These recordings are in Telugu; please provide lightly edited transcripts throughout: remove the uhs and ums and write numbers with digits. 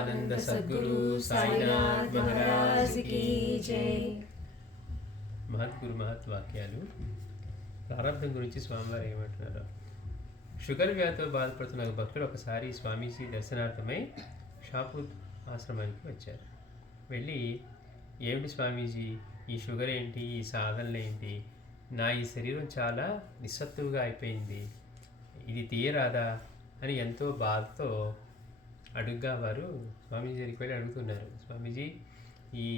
ఆనంద సద్గురు సాయినాథ్ మహారాజ్ की జై. మహద్గురు మహత్ వాక్యాలు. ప్రారంభం గురించి స్వామివారు ఏమంటున్నారు? షుగర్ వ్యాధితో బాధపడుతున్న ఒక భక్తుడు ఒకసారి స్వామీజీ దర్శనార్థమై షాపూర్ ఆశ్రమానికి వచ్చారు. వెళ్ళి, ఏమిటి స్వామీజీ, ఈ షుగర్ ఏంటి, ఈ సాధనలు ఏంటి, నా ఈ శరీరం చాలా నిస్సత్తువుగా అయిపోయింది, ఇది తీయరాదా అని ఎంతో బాధతో అడుగ్గా వారు స్వామీజీ దగ్గరికి వెళ్ళి అడుగుతున్నారు. స్వామీజీ, ఈ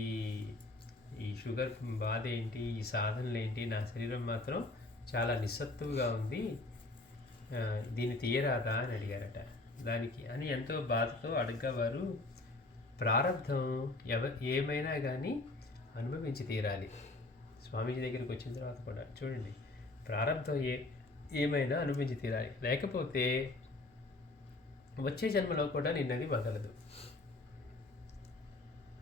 ఈ షుగర్ బాధ ఏంటి, ఈ సాధనలు ఏంటి, నా శరీరం మాత్రం చాలా నిస్సత్తువుగా ఉంది, దీన్ని తీయరాదా అని అడిగారట. దానికి అని ఎంతో బాధతో అడుగ్గా వారు, ప్రారంధం ఏమైనా కానీ అనుభవించి తీరాలి. స్వామీజీ దగ్గరికి వచ్చిన తర్వాత కూడా చూడండి, ప్రారంధం ఏమైనా అనుభవించి తీరాలి, లేకపోతే వచ్చే జన్మలో కూడా నిన్నది వదలదు.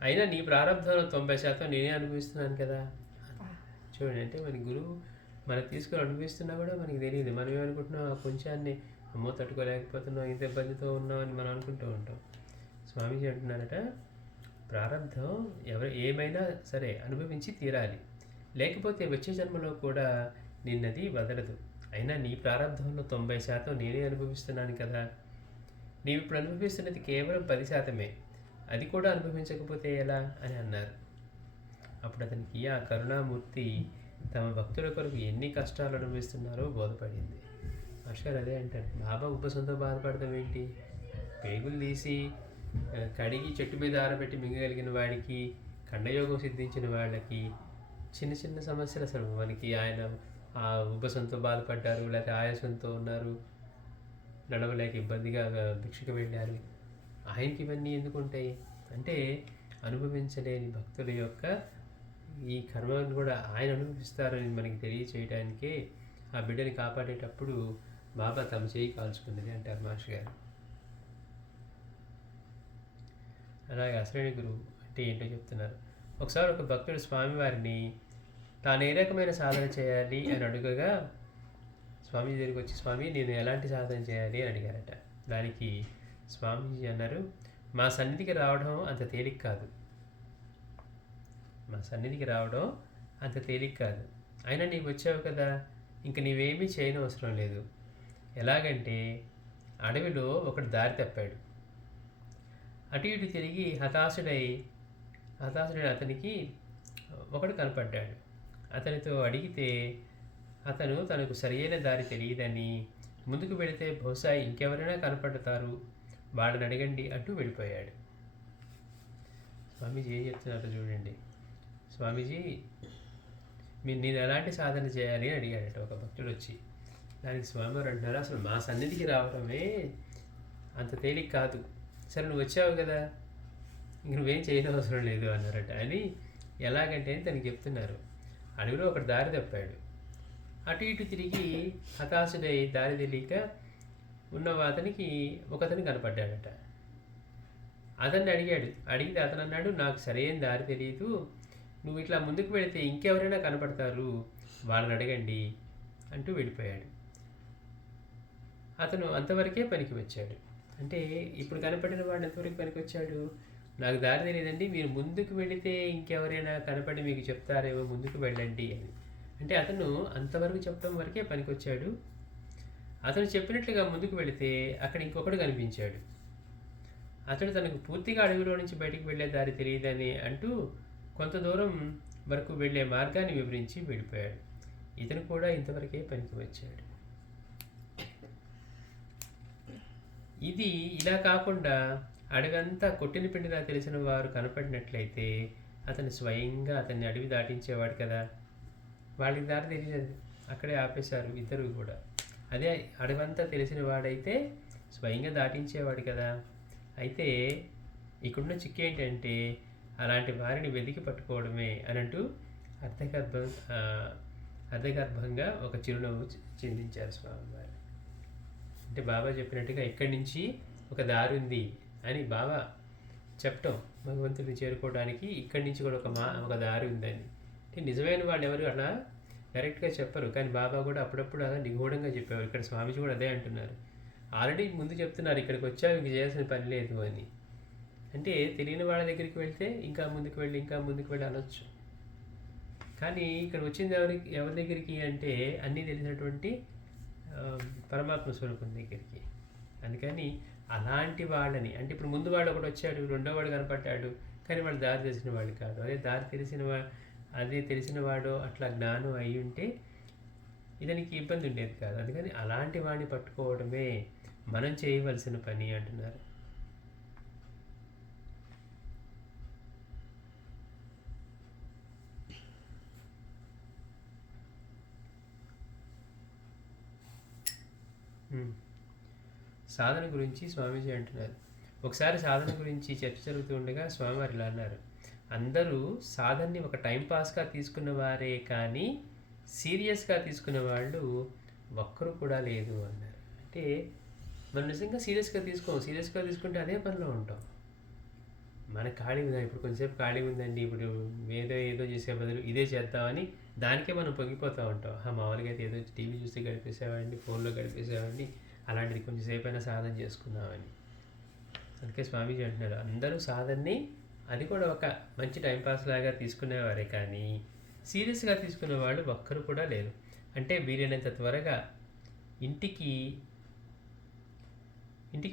అయినా నీ ప్రారంభంలో 90% నేనే అనుభవిస్తున్నాను కదా. చూడండి, అంటే మన గురువు మనకు తీసుకొని అనుభవిస్తున్నా కూడా మనకి తెలియదు. మనం ఏమనుకుంటున్నాం, ఆ కొంచాన్ని అమ్మో తట్టుకోలేకపోతున్నాం, ఇంత ఇబ్బందితో ఉన్నాం అని మనం అనుకుంటూ ఉంటాం. స్వామీజీ అంటున్నారట, ప్రారంధం ఏమైనా సరే అనుభవించి తీరాలి, లేకపోతే వచ్చే జన్మలో కూడా నిన్నది వదలదు. అయినా నీ ప్రారంభంలో 90% నేనే అనుభవిస్తున్నాను కదా. నీవు ఇప్పుడు అనుభవిస్తున్నది కేవలం 10%, అది కూడా అనుభవించకపోతే ఎలా అని అన్నారు. అప్పుడు అతనికి ఆ కరుణామూర్తి తమ భక్తుల కొరకు ఎన్ని కష్టాలు అనుభవిస్తున్నారో బోధపడింది. మాస్టర్ అదే అంటారు, బాబా ఉపసంతో బాధపడతాం ఏంటి, పేగులు తీసి కడిగి చెట్టు మీద ఆరబెట్టి మింగగలిగిన వాడికి, ఖండయోగం సిద్ధించిన వాళ్ళకి చిన్న చిన్న సమస్యలు అసలు మనకి, ఆయన ఆ ఉపసంతో బాధపడ్డారు, లేకపోతే ఆయాసంతో ఉన్నారు, నడవలేక ఇబ్బందిగా భిక్షకు వెళ్ళారు, ఆయనకి ఇవన్నీ ఎందుకు ఉంటాయి అంటే, అనుభవించలేని భక్తుల యొక్క ఈ కర్మను కూడా ఆయన అనుభవిస్తారని మనకి తెలియచేయడానికే ఆ బిడ్డని కాపాడేటప్పుడు బాబా తమ చేయి కాల్చుకున్నది అంటారు మాస్టర్ గారు. అలాగే అసలైన గురువు అంటే ఏంటో చెప్తున్నారు. ఒకసారి ఒక భక్తుడు స్వామివారిని తాను ఏ రకమైన సాధన చేయాలి అని అడుగగా, స్వామీజీ దగ్గరికి వచ్చి, స్వామి నేను ఎలాంటి సాధన చేయాలి అని అడిగారట. దానికి స్వామీజీ అన్నారు, మా సన్నిధికి రావడం అంత తేలిక కాదు, మా సన్నిధికి రావడం అంత తేలిక కాదు, అయినా నీవు వచ్చావు కదా, ఇంక నీవేమీ చేయని అవసరం లేదు. ఎలాగంటే, అడవిలో ఒకడు దారి తప్పాడు, అటు ఇటు తిరిగి హతాశుడైన అతనికి ఒకడు కనపడ్డాడు. అతనితో అడిగితే అతను తనకు సరియైన దారి తెలియదని, ముందుకు వెళితే బహుశా ఇంకెవరైనా కనపడతారు, వాళ్ళని అడగండి అంటూ వెళ్ళిపోయాడు. స్వామీజీ ఏం చెప్తున్నారో చూడండి. స్వామీజీ, నేను ఎలాంటి సాధన చేయాలి అని అడిగాడట ఒక భక్తుడు వచ్చి. దానికి స్వామివారు అంటున్నారు, అసలు మా సన్నిధికి రావడమే అంత తేలిక కాదు, సరే నువ్వు వచ్చావు కదా, ఇంక నువ్వేం చేయని అవసరం లేదు అన్నారట. అని ఎలాగంటే అని తనకి చెప్తున్నారు. అడవిలో ఒకటి దారి తప్పాడు, అటు ఇటు తిరిగి హతాశుడై దారి తెలియక ఉన్న అతనికి ఒకతను కనపడ్డాడట. అతన్ని అడిగితే అతను అన్నాడు, నాకు సరైన దారి తెలియదు, నువ్వు ఇట్లా ముందుకు వెళితే ఇంకెవరైనా కనపడతారు, వాళ్ళని అడగండి అంటూ వెళ్ళిపోయాడు. అతను అంతవరకే పనికి వచ్చాడు. అంటే ఇప్పుడు కనపడిన వాడు ఎంతవరకు పనికి వచ్చాడు, నాకు దారి తెలియదండి, మీరు ముందుకు వెళితే ఇంకెవరైనా కనపడి మీకు చెప్తారేమో, ముందుకు వెళ్ళండి అని. అంటే అతను అంతవరకు చెప్పడం వరకే పనికొచ్చాడు. అతను చెప్పినట్లుగా ముందుకు వెళితే అక్కడ ఇంకొకడు కనిపించాడు. అతడు తనకు పూర్తిగా అడవిలో నుంచి బయటికి వెళ్ళే దారి తెలియదని అంటూ కొంత దూరం వరకు వెళ్ళే మార్గాన్ని వివరించి వెళ్ళిపోయాడు. ఇతను కూడా ఇంతవరకే పనికి వచ్చాడు. ఇది ఇలా కాకుండా అడవంతా కొట్టిన పిండిలా తెలిసిన వారు కనపడినట్లయితే అతను స్వయంగా అతన్ని అడవి దాటించేవాడు కదా. వాళ్ళకి దారి తెలియదు, అక్కడే ఆపేశారు ఇద్దరు కూడా. అదే అడవంతా తెలిసిన వాడైతే స్వయంగా దాటించేవాడు కదా. అయితే ఇక్కడున్న చిక్కు ఏంటంటే, అలాంటి వారిని వెతికి పట్టుకోవడమే అని అంటూ అర్ధగర్భంగా ఒక చిరునవ్వు చిందించారు స్వామివారు. అంటే బాబా చెప్పినట్టుగా ఇక్కడి నుంచి ఒక దారి ఉంది అని బాబా చెప్పటం, భగవంతుడిని చేరుకోవడానికి ఇక్కడి నుంచి కూడా ఒక దారి ఉందని. అంటే నిజమైన వాళ్ళు ఎవరు అలా డైరెక్ట్గా చెప్పరు, కానీ బాబా కూడా అప్పుడప్పుడు అలా నిగూఢంగా చెప్పేవారు. ఇక్కడ స్వామీజీ కూడా అదే అంటున్నారు, ఆల్రెడీ ముందు చెప్తున్నారు, ఇక్కడికి వచ్చావు ఇంక చేయాల్సిన పని లేదు అని. అంటే తెలియని వాళ్ళ దగ్గరికి వెళ్తే ఇంకా ముందుకు వెళ్ళి ఇంకా ముందుకు వెళ్ళి అనొచ్చు. కానీ ఇక్కడ వచ్చింది ఎవరి దగ్గరికి అంటే అన్నీ తెలిసినటువంటి ఆ, పరమాత్మ స్వరూపం దగ్గరికి. అందుకని అలాంటి వాళ్ళని అంటే ఇప్పుడు ముందు వాడు ఒకటి వచ్చాడు, రెండో వాడు కనపడ్డాడు, కానీ వాడు దారి తెలిసిన వాడు కాదు. అదే తెలిసిన వాడు అట్లా జ్ఞానం అయి ఉంటే ఇతనికి ఇబ్బంది ఉండేది కాదు. అందుకని అలాంటి వాడిని పట్టుకోవడమే మనం చేయవలసిన పని అంటున్నారు. సాధన గురించి స్వామీజీ అంటున్నారు. ఒకసారి సాధన గురించి చర్చ జరుగుతూ ఉండగా స్వామివారు ఇలా అన్నారు, అందరూ సాధనని ఒక టైంపాస్గా తీసుకున్న వారే కానీ సీరియస్గా తీసుకున్న వాళ్ళు ఒక్కరు కూడా లేదు అన్నారు. అంటే మనం నిజంగా సీరియస్గా తీసుకుంటే అదే పనిలో ఉంటాం. మనకు ఖాళీ ఉందా, ఇప్పుడు కొంచెంసేపు ఖాళీ ఉందండి, ఇప్పుడు ఏదో చేసే బదులు ఇదే చేద్దామని దానికే మనం పొంగిపోతూ ఉంటాం. మామూలుగా అయితే ఏదో టీవీ చూస్తే గడిపేసేవాడిని, ఫోన్లో గడిపేసేవాడిని, అలాంటిది కొంచెంసేపు అయినా సాధన చేసుకుందామని. అందుకే స్వామీజీ అంటున్నారు, అందరూ సాధనని అది కూడా ఒక మంచి టైంపాస్ లాగా తీసుకునేవారే కానీ సీరియస్గా తీసుకునే వాళ్ళు ఒక్కరు కూడా లేరు. అంటే వీలైనంత త్వరగా ఇంటికి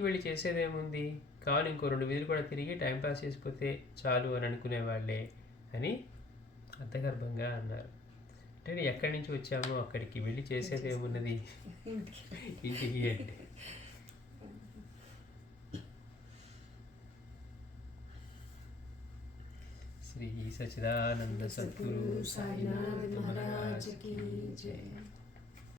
వెళ్ళి చేసేదేముంది, కావాలి ఇంకో 2 వీధులు కూడా తిరిగి టైంపాస్ చేసిపోతే చాలు అని అనుకునేవాళ్ళే అని అర్థగర్భంగా అన్నారు. అంటే ఎక్కడి నుంచి వచ్చామో అక్కడికి వెళ్ళి చేసేదేమున్నది ఇంటికి అంటే. శ్రీ సచ్చిదానంద సద్గురు సాయినాథ్ మహారాజ్ की जय.